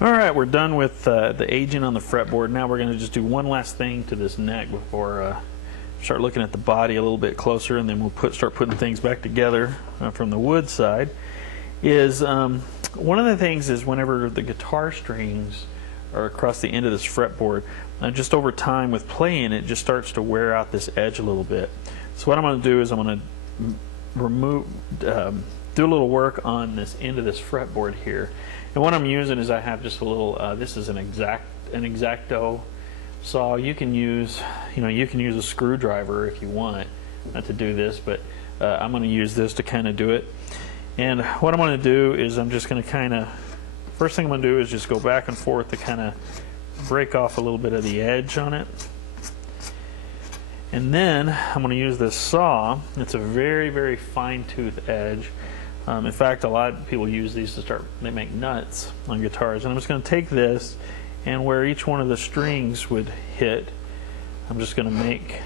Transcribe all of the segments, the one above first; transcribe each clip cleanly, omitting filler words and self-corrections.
All right, we're done with the aging on the fretboard. Now we're going to just do one last thing to this neck before start looking at the body a little bit closer, and then we'll start putting things back together from the wood side. One of the things is whenever the guitar strings are across the end of this fretboard, just over time with playing, it just starts to wear out this edge a little bit. So what I'm going to do is I'm going to remove, do a little work on this end of this fretboard here. And what I'm using is I have just a little. This is an X-Acto saw. You can use a screwdriver if you want to do this, but I'm going to use this to kind of do it. And what I'm going to do is I'm just going to kind of, first thing I'm going to do is just go back and forth to kind of break off a little bit of the edge on it. And then I'm going to use this saw. It's a very, very fine-tooth edge. In fact, a lot of people use these they make nuts on guitars. And I'm just going to take this, and where each one of the strings would hit, I'm just going to make,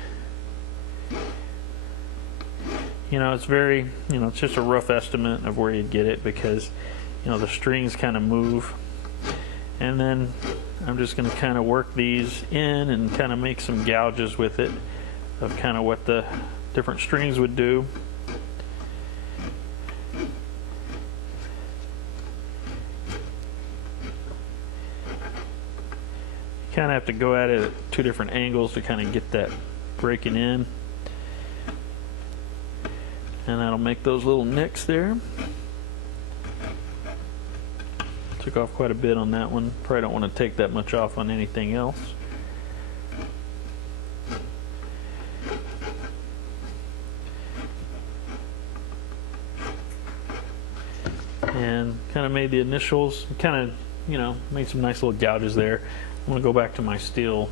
it's just a rough estimate of where you'd get it, because, the strings kind of move. And then I'm just going to kind of work these in and kind of make some gouges with it of kind of what the different strings would do. Kind of have to go at it at two different angles to kind of get that breaking in, and that'll make those little nicks there. Took off quite a bit on that one. Probably don't want to take that much off on anything else. And kind of made the initials, kind of made some nice little gouges there. I'm going to go back to my steel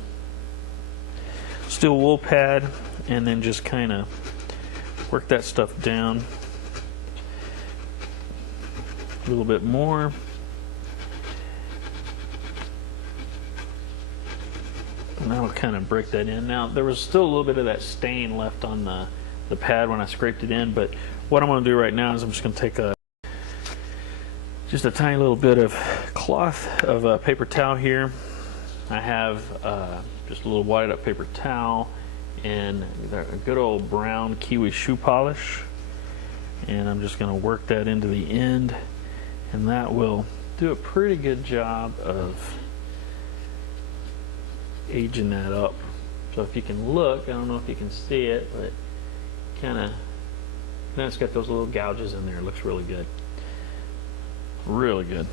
wool pad and then just kind of work that stuff down a little bit more. And that'll kind of break that in. Now, there was still a little bit of that stain left on the pad when I scraped it in, but what I'm going to do right now is I'm just going to take just a tiny little bit of cloth of paper towel here. I have just a little wadded up paper towel and a good old brown kiwi shoe polish, and I'm just going to work that into the end, and that will do a pretty good job of aging that up. So if you can look, I don't know if you can see it, but kind of, now it's got those little gouges in there. It looks really good. Really good.